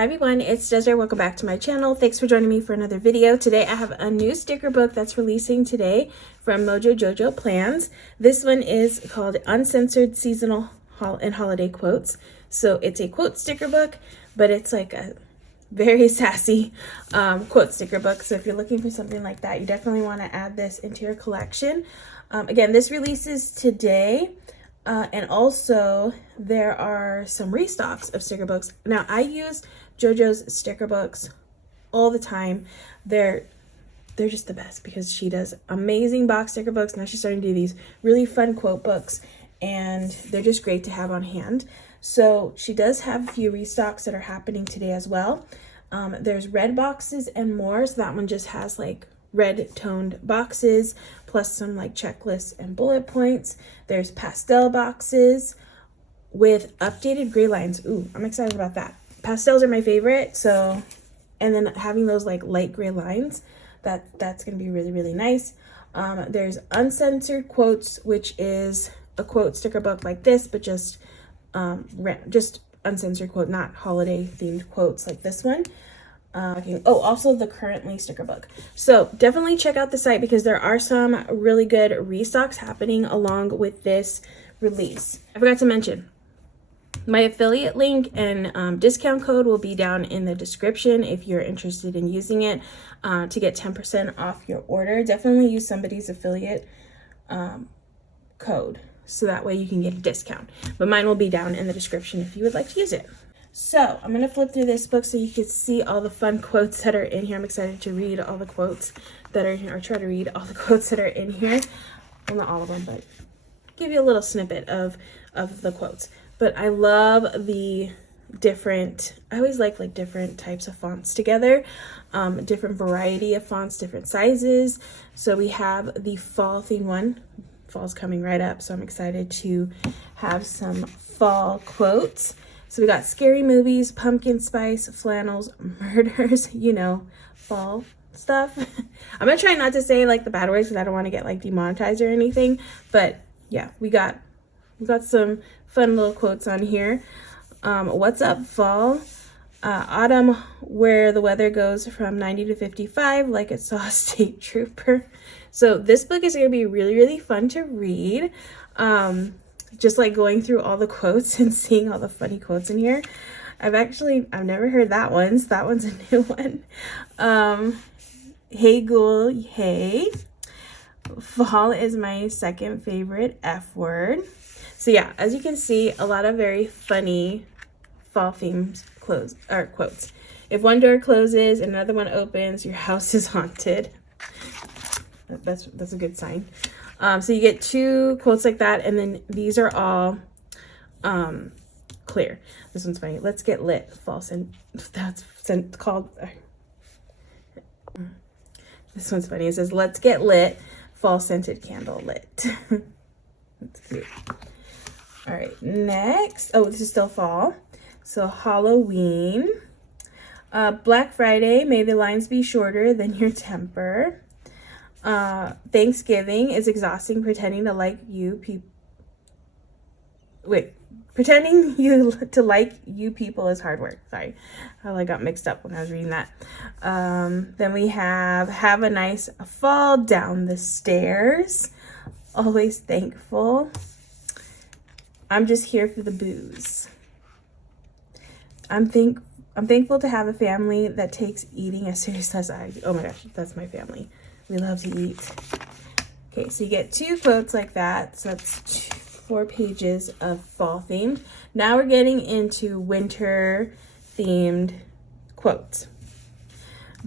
Hi everyone, it's Jojo. Welcome back to my channel. Thanks for joining me for another video. Today I have a new sticker book that's releasing today from Mojo Jojoplans. This one is called Uncensored Seasonal and Holiday Quotes. So it's a quote sticker book, but it's like a very sassy quote sticker book. So if you're looking for something like that, you definitely want to add this into your collection. Again, this releases today. And also there are some restocks of sticker books. Now I use Jojo's sticker books all the time. They're just the best because she does amazing box sticker books. Now she's starting to do these really fun quote books and they're just great to have on hand. So she does have a few restocks that are happening today as well. There's red boxes and more. So that one just has like red toned boxes plus some like checklists and bullet points. There's pastel boxes with updated gray lines. Ooh, I'm excited about that. Pastels are my favorite. So, and then having those like light gray lines, that's gonna be really, really nice. There's Uncensored Quotes, which is a quote sticker book like this, but just uncensored quote, not holiday themed quotes like this one. Also the Currently sticker book. So definitely check out the site because there are some really good restocks happening along with this release. I forgot to mention, my affiliate link and discount code will be down in the description if you're interested in using it to get 10% off your order. Definitely use somebody's affiliate code so that way you can get a discount. But mine will be down in the description if you would like to use it. So I'm going to flip through this book so you can see all the fun quotes that are in here. I'm excited to read all the quotes that are in here, or try to read all the quotes that are in here. Well, not all of them, but give you a little snippet of the quotes. But I love the different, I always like different types of fonts together, different variety of fonts, different sizes. So we have the fall theme one. Fall's coming right up, so I'm excited to have some fall quotes. So we got scary movies, pumpkin spice, flannels, murders, you know, fall stuff. I'm gonna try not to say like the bad words because I don't want to get like demonetized or anything. But yeah, we got some fun little quotes on here. What's up, fall? Autumn, where the weather goes from 90 to 55 like it saw a state trooper. So this book is gonna be really, really fun to read. Just like going through all the quotes and seeing all the funny quotes in here. I've never heard that one, so that one's a new one. Hey ghoul, hey. Fall is my second favorite F word. So yeah, as you can see, a lot of very funny fall themes quotes. If one door closes and another one opens, your house is haunted. That's a good sign. So you get two quotes like that, and then these are all clear. This one's funny. Let's get lit. False, and that's called. This one's funny. It says, "Let's get lit. Fall scented candle lit." That's cute. All right, next. Oh, this is still fall. So Halloween, Black Friday. May the lines be shorter than your temper. Thanksgiving is exhausting. Pretending to like you people is hard work. Sorry, I got mixed up when I was reading that. Then we have a nice fall down the stairs. Always thankful. I'm just here for the booze. I'm thankful to have a family that takes eating as serious as I do. Oh my gosh, that's my family. We love to eat. Okay, so you get two quotes like that. So that's 4 pages of fall themed. Now we're getting into winter themed quotes.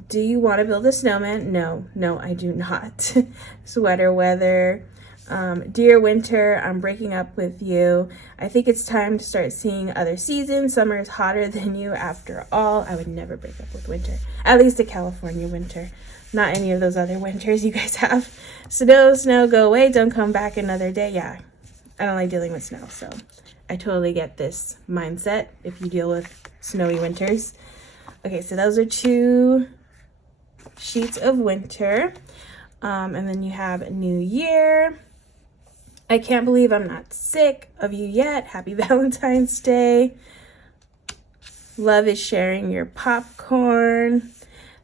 Do you want to build a snowman? No, I do not. Sweater weather. Dear winter, I'm breaking up with you. I think it's time to start seeing other seasons. Summer is hotter than you after all. I would never break up with winter. At least a California winter. Not any of those other winters you guys have. Snow, go away. Don't come back another day. Yeah, I don't like dealing with snow, so I totally get this mindset if you deal with snowy winters. Okay, so those are 2 sheets of winter. And then you have New Year. I can't believe I'm not sick of you yet. Happy Valentine's Day. Love is sharing your popcorn.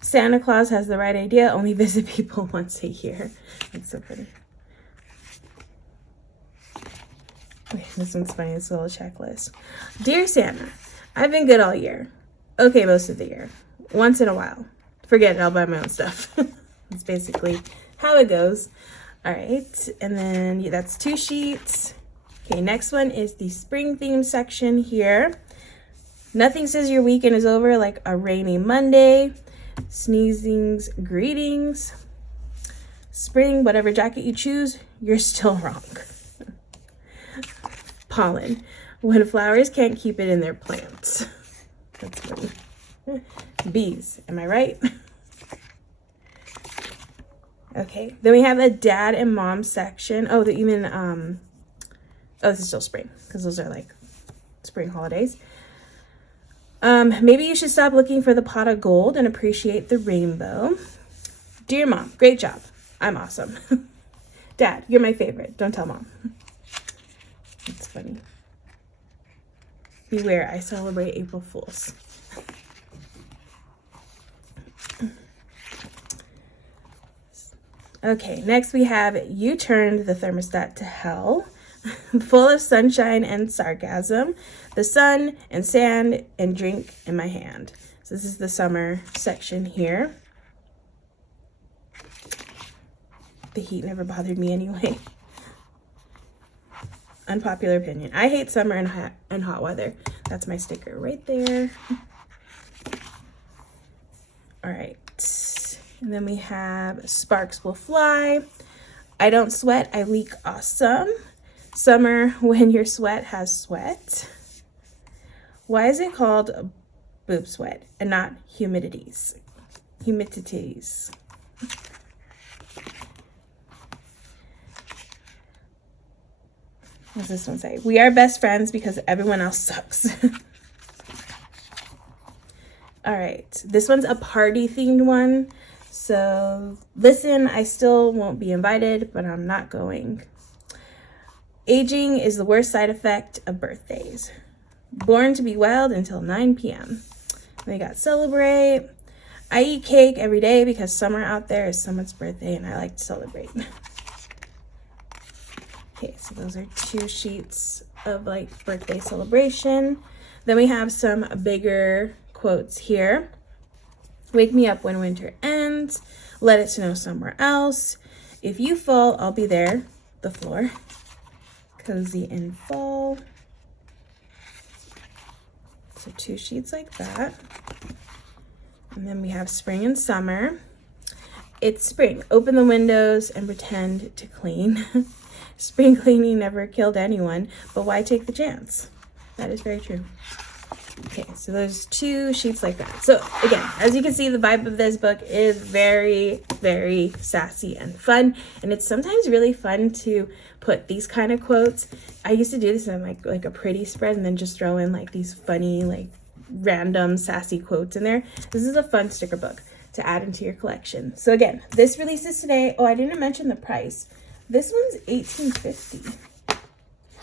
Santa Claus has the right idea. Only visit people once a year. That's so funny. Okay, this one's funny. It's a little checklist. Dear Santa, I've been good all year. Okay, most of the year. Once in a while. Forget it. I'll buy my own stuff. That's basically how it goes. All right. And then that's 2 sheets. Okay, next one is the spring theme section here. Nothing says your weekend is over like a rainy Monday. Sneezing's greetings. Spring, whatever jacket you choose, you're still wrong. Pollen. When flowers can't keep it in their plants. That's funny. Bees, am I right? Okay, then we have a dad and mom section. Oh, oh, this is still spring because those are like spring holidays. Maybe you should stop looking for the pot of gold and appreciate the rainbow. Dear Mom, great job. I'm awesome. Dad, you're my favorite. Don't tell Mom. It's funny. Beware, I celebrate April Fools. Okay, next we have You Turned the Thermostat to Hell. Full of sunshine and sarcasm. The sun and sand and drink in my hand. So this is the summer section here. The heat never bothered me anyway. Unpopular opinion. I hate summer and hot weather. That's my sticker right there. All right. And then we have Sparks Will Fly. I don't sweat, I leak awesome. Summer when your sweat has sweat. Why is it called boob sweat and not humidities? Humidities. What does this one say? We are best friends because everyone else sucks. All right, this one's a party themed one. So listen, I still won't be invited, but I'm not going. Aging is the worst side effect of birthdays. Born to be wild until 9 p.m. We got celebrate. I eat cake every day because summer out there is someone's birthday and I like to celebrate. Okay, so those are 2 sheets of like birthday celebration. Then we have some bigger quotes here. Wake me up when winter ends. Let it snow somewhere else. If you fall, I'll be there. The floor. Cozy in fall. So 2 sheets like that. And then we have spring and summer. It's spring. Open the windows and pretend to clean. Spring cleaning never killed anyone, but why take the chance? That is very true. Okay, so there's 2 sheets like that. So again, as you can see, the vibe of this book is very, very sassy and fun. And it's sometimes really fun to put these kind of quotes. I used to do this in like a pretty spread and then just throw in like these funny, like random sassy quotes in there. This is a fun sticker book to add into your collection. So again, this releases today. Oh, I didn't mention the price. This one's $18.50.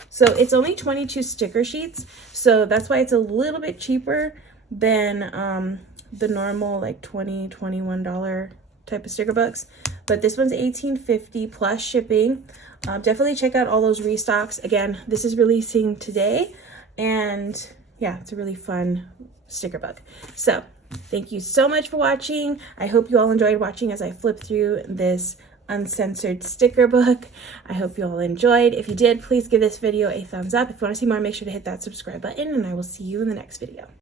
So it's only 22 sticker sheets. So that's why it's a little bit cheaper than the normal like $20, $21 type of sticker books. But this one's $18.50 plus shipping. Definitely check out all those restocks. Again, this is releasing today. And yeah, it's a really fun sticker book. So thank you so much for watching. I hope you all enjoyed watching as I flip through this Uncensored sticker book. I hope you all enjoyed. If you did, please give this video a thumbs up. If you want to see more, make sure to hit that subscribe button, and I will see you in the next video.